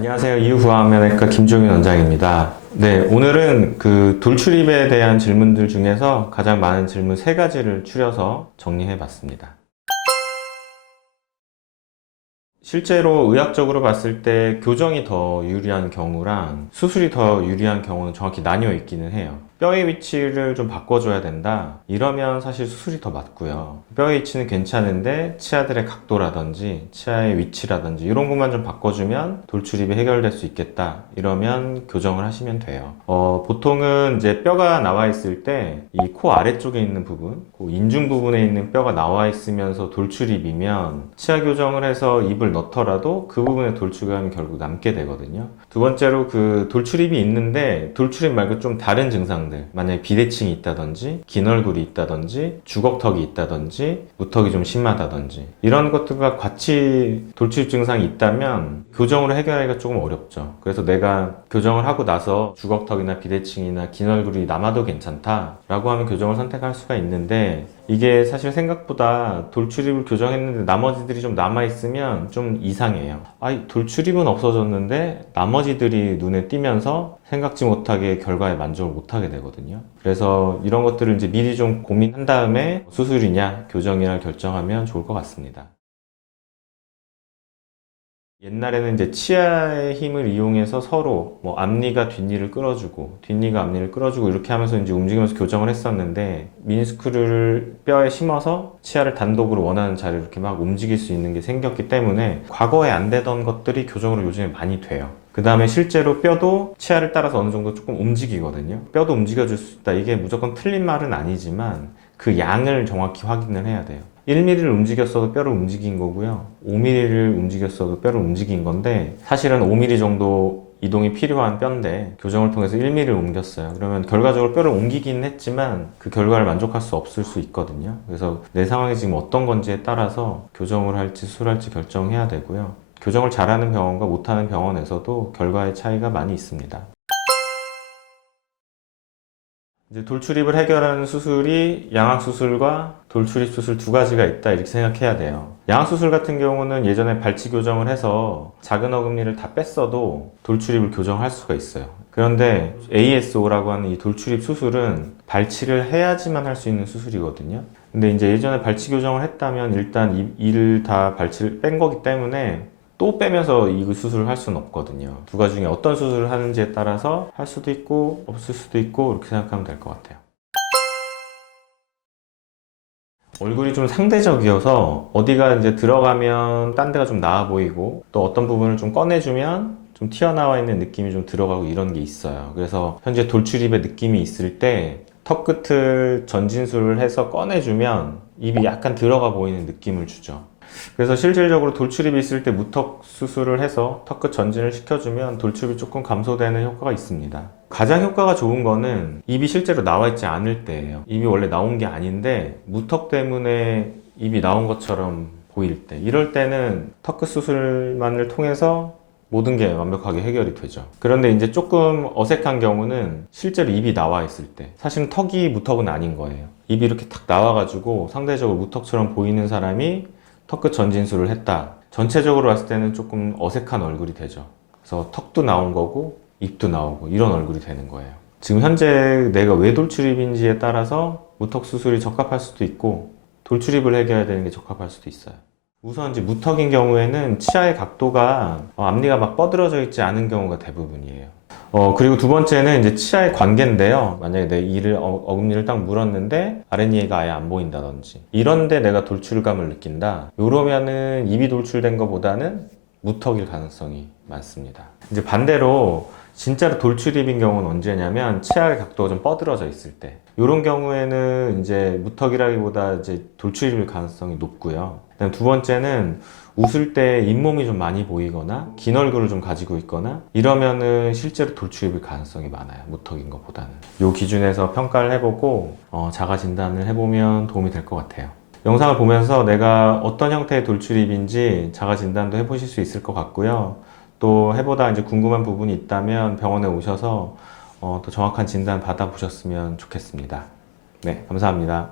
안녕하세요. 이유부화면외과 김종윤 원장입니다. 네, 오늘은 그 돌출입에 대한 질문들 중에서 가장 많은 질문 3가지를 추려서 정리해 봤습니다. 실제로 의학적으로 봤을 때 교정이 더 유리한 경우랑 수술이 더 유리한 경우는 정확히 나뉘어 있기는 해요. 뼈의 위치를 좀 바꿔줘야 된다, 이러면 사실 수술이 더 맞고요. 뼈의 위치는 괜찮은데 치아들의 각도라든지 치아의 위치라든지 이런 것만 좀 바꿔주면 돌출입이 해결될 수 있겠다, 이러면 교정을 하시면 돼요. 보통은 이제 뼈가 나와 있을 때 이 코 아래쪽에 있는 부분, 그 인중 부분에 있는 뼈가 나와 있으면서 돌출입이면 치아 교정을 해서 입을 넣더라도 그 부분에 돌출감이 결국 남게 되거든요. 두 번째로 그 돌출입이 있는데 돌출입 말고 좀 다른 증상들, 만약에 비대칭이 있다든지 긴 얼굴이 있다든지 주걱턱이 있다든지 무턱이 좀 심하다든지 이런 것들과 같이 돌출입 증상이 있다면 교정으로 해결하기가 조금 어렵죠. 그래서 내가 교정을 하고 나서 주걱턱이나 비대칭이나 긴 얼굴이 남아도 괜찮다 라고 하면 교정을 선택할 수가 있는데, 이게 사실 생각보다 돌출입을 교정했는데 나머지들이 좀 남아있으면 좀 이상해요. 돌출입은 없어졌는데 나머지들이 눈에 띄면서 생각지 못하게 결과에 만족을 못하게 되거든요. 그래서 이런 것들을 이제 미리 좀 고민한 다음에 수술이냐 교정이냐 결정하면 좋을 것 같습니다. 옛날에는 이제 치아의 힘을 이용해서 서로 뭐 앞니가 뒷니를 끌어주고 뒷니가 앞니를 끌어주고 이렇게 하면서 이제 움직이면서 교정을 했었는데, 미니스크류를 뼈에 심어서 치아를 단독으로 원하는 자리로 이렇게 막 움직일 수 있는 게 생겼기 때문에 과거에 안 되던 것들이 교정으로 요즘에 많이 돼요. 그 다음에 실제로 뼈도 치아를 따라서 어느 정도 조금 움직이거든요. 뼈도 움직여줄 수 있다, 이게 무조건 틀린 말은 아니지만 그 양을 정확히 확인을 해야 돼요. 1mm를 움직였어도 뼈를 움직인 거고요, 5mm를 움직였어도 뼈를 움직인 건데, 사실은 5mm 정도 이동이 필요한 뼈인데 교정을 통해서 1mm를 옮겼어요. 그러면 결과적으로 뼈를 옮기긴 했지만 그 결과를 만족할 수 없을 수 있거든요. 그래서 내 상황이 지금 어떤 건지에 따라서 교정을 할지 수술할지 결정해야 되고요. 교정을 잘하는 병원과 못하는 병원에서도 결과의 차이가 많이 있습니다. 이제 돌출입을 해결하는 수술이 양악수술과 돌출입 수술 2가지가 있다, 이렇게 생각해야 돼요. 양악수술 같은 경우는 예전에 발치 교정을 해서 작은 어금니를 다 뺐어도 돌출입을 교정할 수가 있어요. 그런데 ASO라고 하는 이 돌출입 수술은 발치를 해야지만 할 수 있는 수술이거든요. 근데 이제 예전에 발치 교정을 했다면 일단 이를 다 발치를 뺀 거기 때문에 또 빼면서 이 수술을 할 수는 없거든요. 2가지 중에 어떤 수술을 하는지에 따라서 할 수도 있고 없을 수도 있고, 이렇게 생각하면 될 것 같아요. 얼굴이 좀 상대적이어서 어디가 이제 들어가면 딴 데가 좀 나아 보이고, 또 어떤 부분을 좀 꺼내주면 좀 튀어나와 있는 느낌이 좀 들어가고, 이런 게 있어요. 그래서 현재 돌출입의 느낌이 있을 때 턱 끝을 전진술을 해서 꺼내주면 입이 약간 들어가 보이는 느낌을 주죠. 그래서 실질적으로 돌출입이 있을 때 무턱 수술을 해서 턱끝 전진을 시켜주면 돌출입이 조금 감소되는 효과가 있습니다. 가장 효과가 좋은 거는 입이 실제로 나와 있지 않을 때예요. 입이 원래 나온 게 아닌데 무턱 때문에 입이 나온 것처럼 보일 때, 이럴 때는 턱끝 수술만을 통해서 모든 게 완벽하게 해결이 되죠. 그런데 이제 조금 어색한 경우는 실제로 입이 나와 있을 때, 사실은 턱이 무턱은 아닌 거예요. 입이 이렇게 탁 나와가지고 상대적으로 무턱처럼 보이는 사람이 턱끝 전진술을 했다, 전체적으로 봤을 때는 조금 어색한 얼굴이 되죠. 그래서 턱도 나온 거고 입도 나오고 이런 얼굴이 되는 거예요. 지금 현재 내가 왜 돌출입인지에 따라서 무턱 수술이 적합할 수도 있고 돌출입을 해결해야 되는 게 적합할 수도 있어요. 우선 이제 무턱인 경우에는 치아의 각도가 앞니가 막 뻗어져 있지 않은 경우가 대부분이에요. 그리고 2번째는 이제 치아의 관계인데요. 만약에 내 이를 어금니를 딱 물었는데 아랫니가 아예 안 보인다든지 이런데 내가 돌출감을 느낀다, 이러면은 입이 돌출된 것보다는 무턱일 가능성이 많습니다. 이제 반대로 진짜로 돌출입인 경우는 언제냐면 치아의 각도가 좀 뻗어져 있을 때, 이런 경우에는 이제 무턱이라기보다 이제 돌출입일 가능성이 높고요. 그다음 2번째는 웃을 때 잇몸이 좀 많이 보이거나 긴 얼굴을 좀 가지고 있거나 이러면은 실제로 돌출입일 가능성이 많아요, 무턱인 것보다는. 이 기준에서 평가를 해보고 자가 진단을 해보면 도움이 될 것 같아요. 영상을 보면서 내가 어떤 형태의 돌출입인지 자가 진단도 해보실 수 있을 것 같고요. 또 해보다 이제 궁금한 부분이 있다면 병원에 오셔서 더 정확한 진단 받아보셨으면 좋겠습니다. 네, 감사합니다.